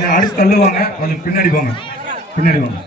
கொஞ்சம் அடிச்சு தள்ளுவாங்க, கொஞ்சம் பின்னாடி போங்க, பின்னாடி போங்க.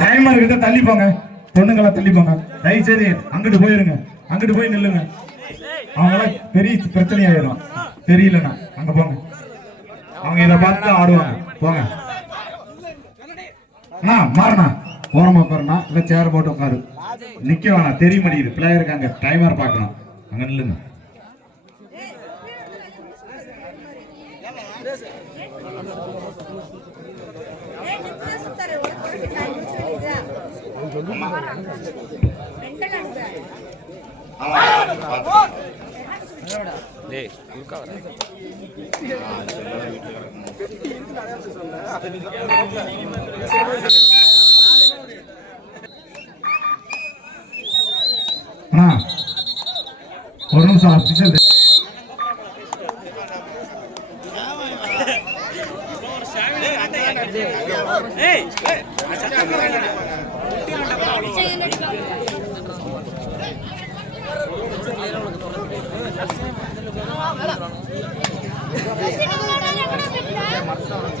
டைமர் கிட்ட தள்ளி போங்க, பொண்ணுங்களா தள்ளி போங்க. தயவு செய்து அங்கிட்டு போயிருங்க, அங்கிட்டு போய் நில்லுங்க. அவங்கள பெரிய பிரச்சனை ஆயிரும், தெரியலண்ணா. அங்க போங்க, அவங்க இதை பார்த்து ஆடுவாங்க. போங்க அண்ணா, மாறண்ணா, ஓரமா உட்காருண்ணா, இல்ல சேர் போட்டு உட்காரு. நிக்க வேணாம், தெரிய மாட்டேங்குது, பிள்ளையா இருக்காங்க, டைமர் பார்க்கணும். அங்க நில்லுங்க. ஒரு நிமிஷம் அபிஷியல்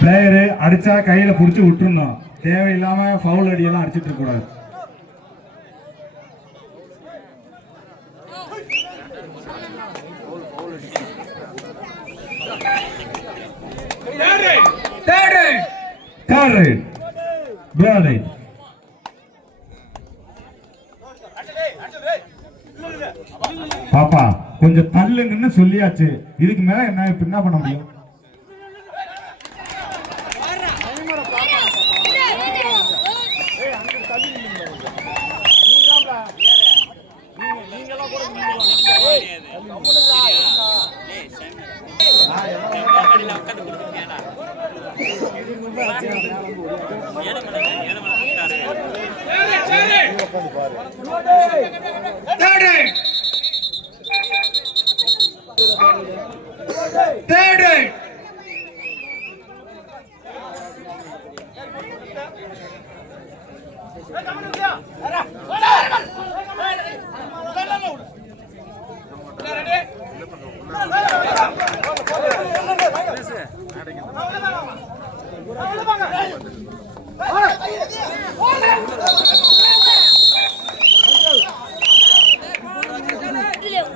பிளேயரு அடிச்சா கையில புடிச்சு விட்டுருந்தோம், தேவையில்லாம ஃபவுல் அடியெல்லாம் அடிச்சிட்டு இருக்க கூடாது. பாப்பா கொஞ்சம் தள்ளுங்கன்னு சொல்லியாச்சு, இதுக்கு மேல என்ன என்ன பண்ண முடியும்?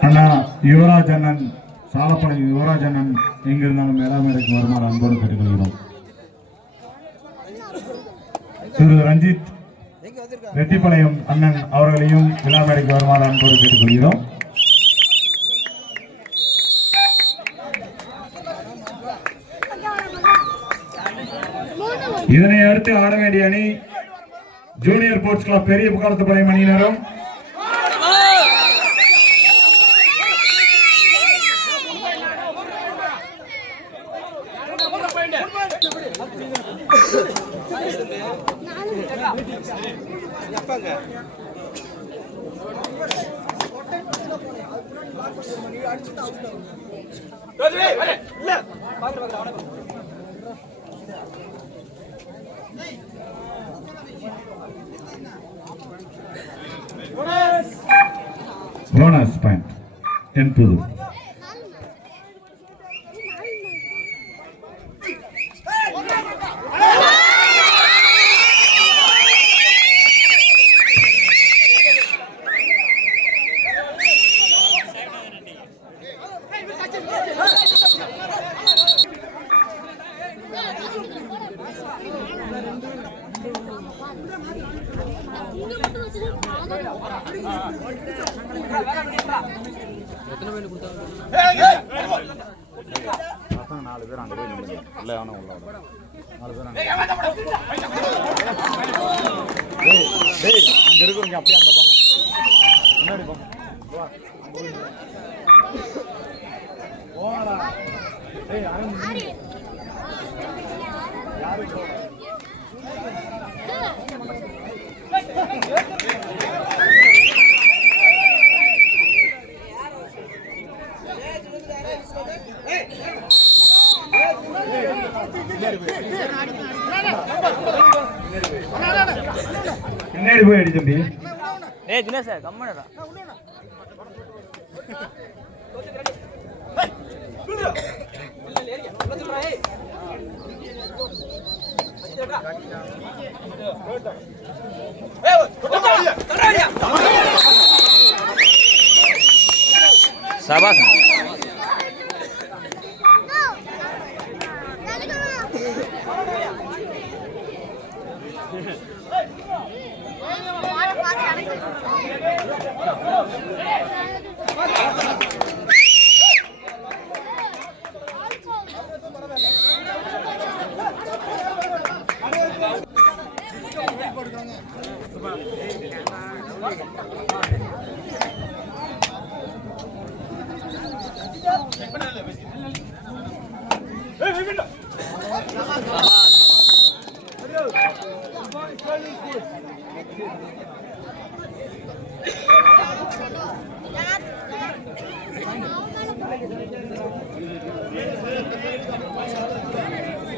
அண்ணா யுவராஜ் அண்ணன், சாலப்பாளையம் யுவராஜ் அண்ணன் எங்க இருந்தாலும் மேலாமேடைக்கு வருமாறு அன்போடு கேட்டுக்கொள்கிறோம். திரு ரஞ்சித் ரெட்டிப்பாளையம் அண்ணன் அவர்களையும் விழாமேடைக்கு வருமாறு அன்போடு கேட்டுக்கொள்கிறோம். இதனை அடுத்து ஆட வேண்டிய அணி ஜூனியர் ஸ்போர்ட்ஸ் கிளப் பெரிய புகாரத்துப்பாளையம் அணியினரும் bonus point into நாலு பேர் அங்கே போய் நின்று இல்லை ஆனால் உள்ள நாலு பேர் அங்கே அங்கே இருக்கிறவங்க அப்படியே அங்கே போங்க, முன்னாடி போங்க போங்கடா. யாரு பின்னாடி போய் அடி தம்பி. ஏய் தினேஷ் கம்மனடா. சாபாஸ்.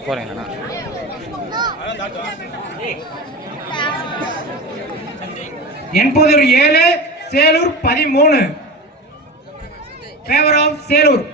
போறீங்களா? என்பதூர் 7 Selur 13 favour of Selur.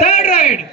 Third ride.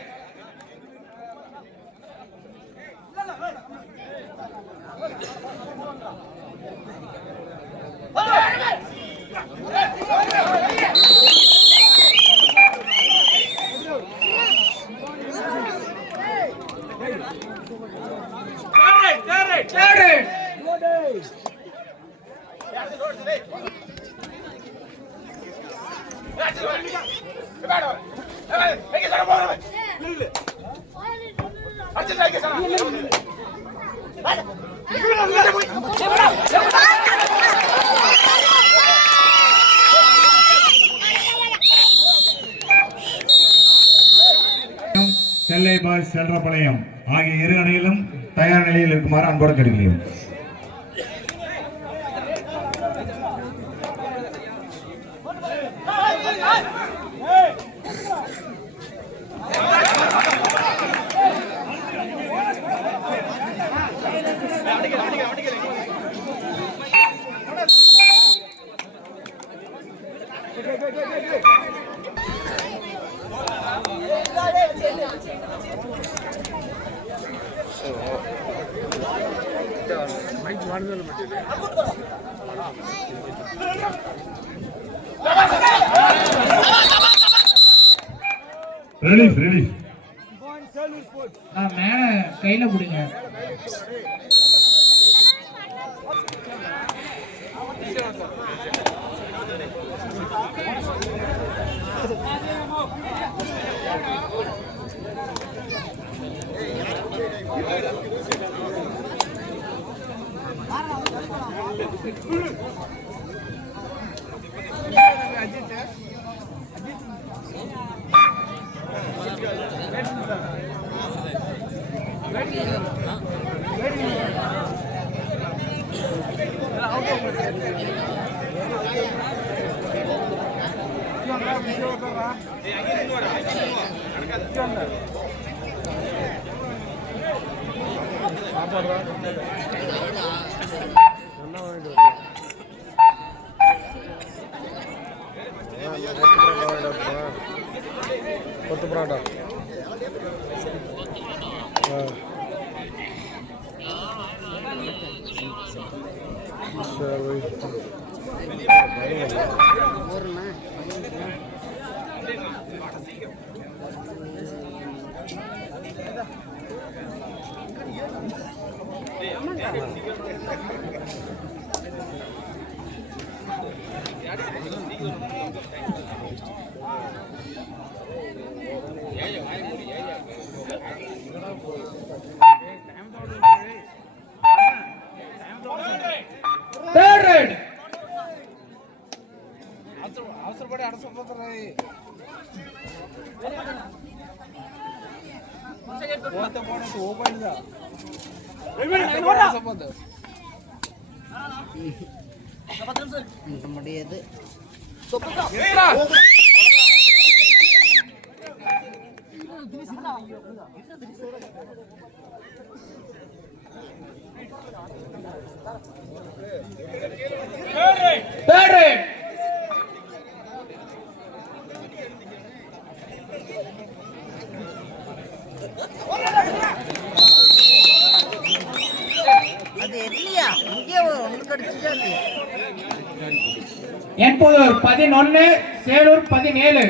செல்லை பாய்ஸ் செல்றபாளையம் ஆகிய இரு அணிகளும் தயார் நிலையில் இருக்குமாறு அன்போடு கேட்டுக்கொள்கிறோம். ரிலீஃப் ரிலீஃப் மேல கையில புடிங்க. 10 பரோட்டா. சரி. Third ride. అవసరపడి అడసపోతారు. పోతే పోతే ఓపెన్గా முடியாது. Third ride. அது இல்லையா இங்கே ஒன்று கடிச்சிட்டாரு. என்பதூர் 11 சேலூர் 17.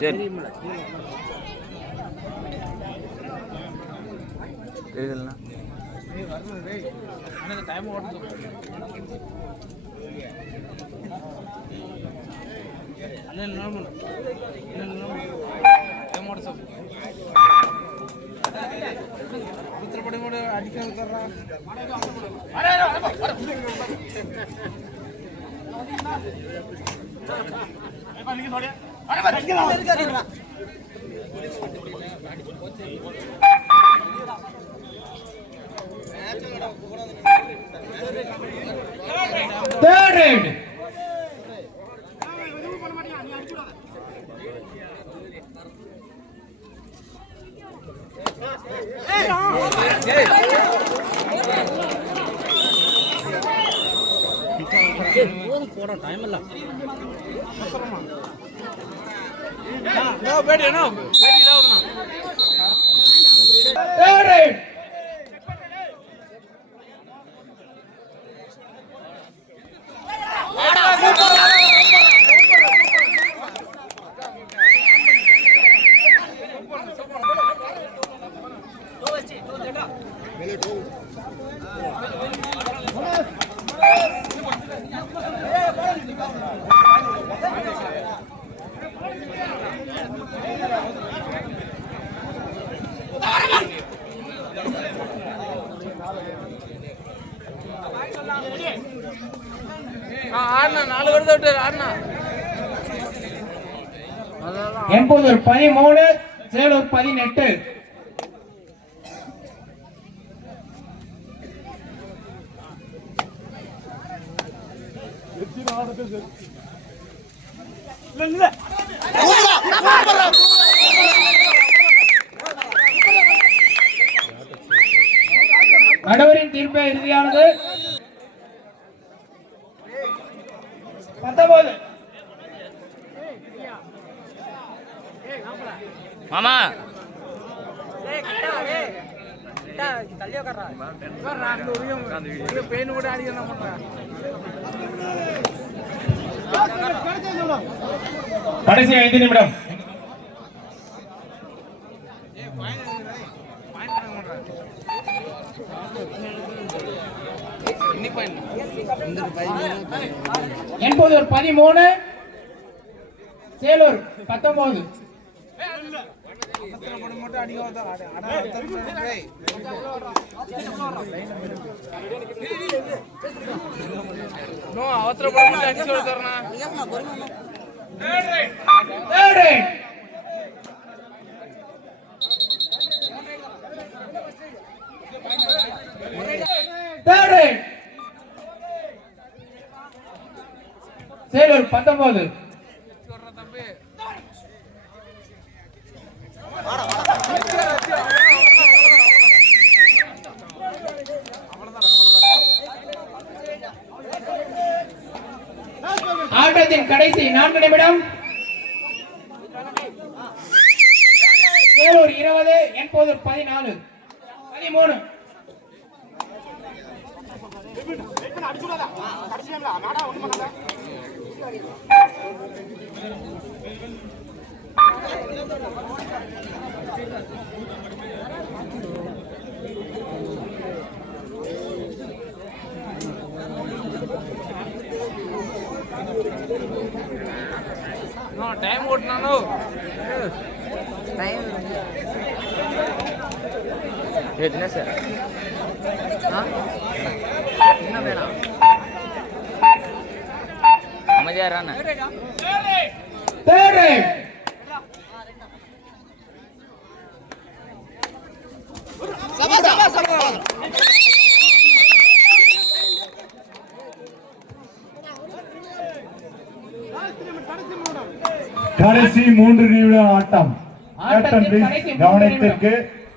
சரி தெரியுதுல்ல டைம் ஓடுது. உத்தரப்படி அடிக்க Third ride. போட டைம் இல்ல. Third ride. என்பதூர் 13 சேலூர் 18. நடுவரின் தீர்ப்பு இறுதியானது 19. மாமா பெயின் கூட அடிக்கணும். கடைசி 5 நிமிடம். என்பதூர் 13 சேலூர் 19. மட்டும் அடிக்க அவசரப்பட அடிச்சு dharna. Third ride. Third ride. Selur 19. 4 நிமிடம். வேலூர் 20 என்போதூர் 14 13. டைம் ஓட்டினானோ டைம் என்ன சார் என்ன வேணாம் அமைதியாரான Third rate. கடைசி 3 நிமிட ஆட்டம். ஆட்டத்தின் கேப்டன் கடைசி ப்ளீஸ் 3 கவனத்திற்கு.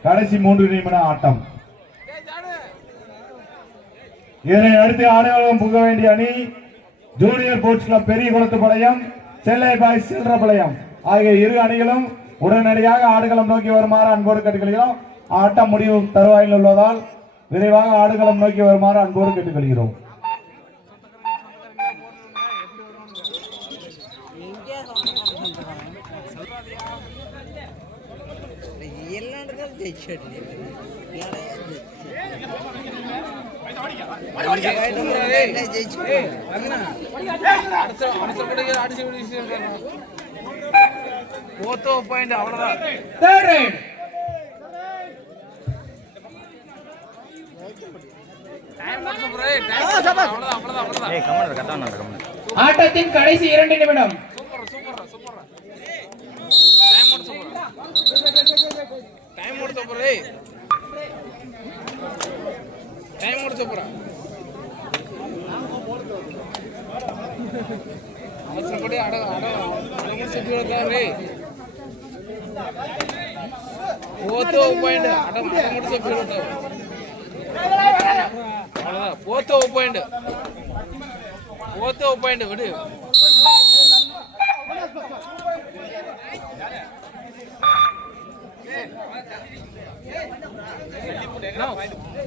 கடைசி 3 நிமிட ஆட்டம். இதனை அடுத்து ஆடுகளம் புக வேண்டிய அணி ஜூனியர் ஸ்போர்ட்ஸ் கிளப் பெரிய குளத்துப்பாளையம், செல்லை பாய்ஸ் சில்லறபாளையம் ஆகிய இரு அணிகளும் உடனடியாக ஆடுகளம் நோக்கி வருமாறு அன்போடு கேட்டுக்கொள்கிறோம். ஆட்டம் முடிவு தருவாயில் உள்ளதால் விரைவாக ஆடுகளம் நோக்கி வருமாறு அன்போடு கேட்டுக்கொள்கிறோம். எல்லாம் ஜெயிச்சு போத்தோ பாயிண்ட் அவ்வளவுதான். Third rate. டைம் முடிச்சு ப்ரோ. அவ்வளவுதான் அவ்வளவுதான் அவ்வளவுதான். ஏய் கமெண்ட் கட்டான கமெண்ட் ஆட்டத்தின் கடைசி 2 நிமிடம். Super super. டைம் முடிச்சு ப்ரோ. டைம் முடிச்சு ப்ரோ. டைம் முடிச்சு ப்ரோ. அவசரப்படி அட முடிச்சு போறாரு. போத்தோ பாயிண்ட் அட முடிச்சு போறாரு. அவ்வளவுதான். போத்தோ பாயிண்ட் விடு.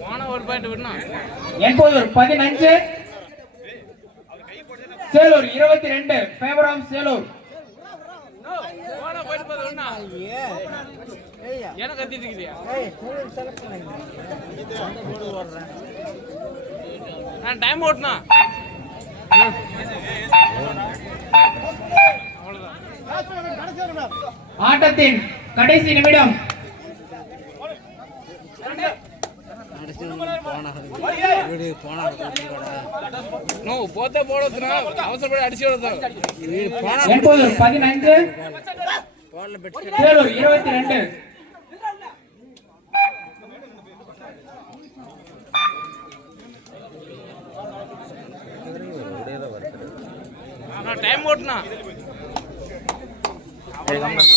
போன ஒரு பாயிண்ட் விடணும். என்போதூர் 15 சேலூர் 22 ஃபேவர் ஆஃப் சேலூர். போன பாயிண்ட் பார்த்து விடணும். எனக்கு கத்திட்டு இருக்கியா? நான் டைம் ஓட்டணும். ஆட்டத்தின் கடைசி நிமிடம். போத்த போடுறதுனா அவசரப்படி அடிச்சு விடுறோம். என்போதூர் 15 சேலூர் 22. டைம் ஓட்டுனா ஏய் கமெண்ட்